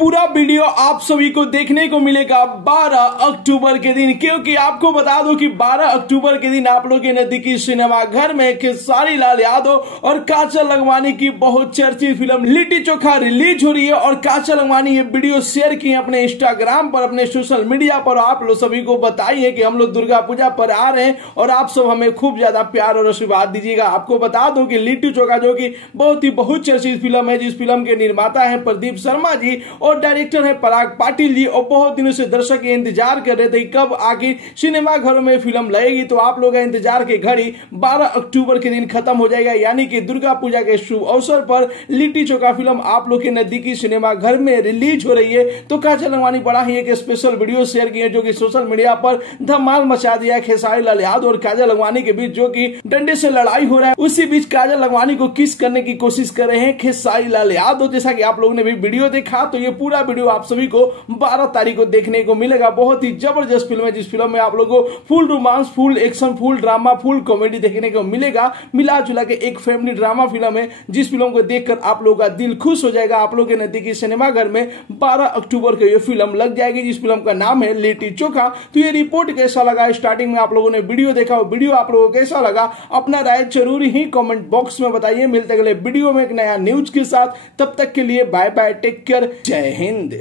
पूरा वीडियो आप सभी को देखने को मिलेगा 12 अक्टूबर के दिन, क्योंकि आपको बता दो कि 12 अक्टूबर के दिन आप लोग के नजदीकी सिनेमा घर में खेसारी लाल यादव और काजल लखमानी की बहुत चर्चित फिल्म लिट्टी चोखा रिलीज हो रही है। और काजल लखमानी ये वीडियो शेयर की अपने इंस्टाग्राम पर, अपने सोशल मीडिया पर। आप लोग सभी को बताइए कि हम लोग दुर्गा पूजा पर आ रहे हैं और आप सब हमें खूब ज्यादा प्यार और आशीर्वाद दीजिएगा। आपको बता दो कि लिट्टी चोखा जो कि बहुत चर्चित फिल्म है, जिस फिल्म के निर्माता है प्रदीप शर्मा जी और डायरेक्टर है पराग पाटिल जी, और बहुत दिनों से दर्शक इंतजार कर रहे थे कब आखिर सिनेमा घरों में फिल्म लगेगी। तो आप लोग इंतजार के घड़ी 12 अक्टूबर के दिन खत्म हो जाएगा, यानी कि दुर्गा पूजा के शुभ अवसर पर लिट्टी चोखा फिल्म आप लोग के नजदीकी सिनेमा घर में रिलीज हो रही है। तो काजल लखमानी बड़ा ही एक स्पेशल वीडियो शेयर की है जो कि सोशल मीडिया पर धमाल मचा दिया है। खेसारी लाल यादव और काजल लखमानी के बीच जो कि डंडे से लड़ाई हो रहा है, उसी बीच काजल लखमानी को किस करने की कोशिश कर रहे हैं खेसारी लाल यादव। जैसा कि आप लोगों ने भी वीडियो देखा, तो ये पूरा वीडियो आप सभी को 12 तारीख को देखने को मिलेगा। बहुत ही जबरदस्त फिल्म है, जिस फिल्म में आप लोगों को full romance, full action, full drama, full comedy देखने को मिलेगा। मिला जुला के एक फैमिली ड्रामा फिल्म है, जिस फिल्म को देखकर आप लोगों का दिल खुश हो जाएगा। आप लोग के नजदीकी सिनेमा घर में 12 अक्टूबर को ये फिल्म लग जाएगी, जिस फिल्म का नाम है लिट्टी चोखा। तो ये रिपोर्ट कैसा लगा, स्टार्टिंग में आप लोगों ने वीडियो देखा, वीडियो आप लोगों को कैसा लगा, अपना राय जरूर ही कमेंट बॉक्स में बताइए। मिलते अगले वीडियो में एक नया न्यूज के साथ, तब तक के लिए बाय बाय, टेक केयर, जय हिंद।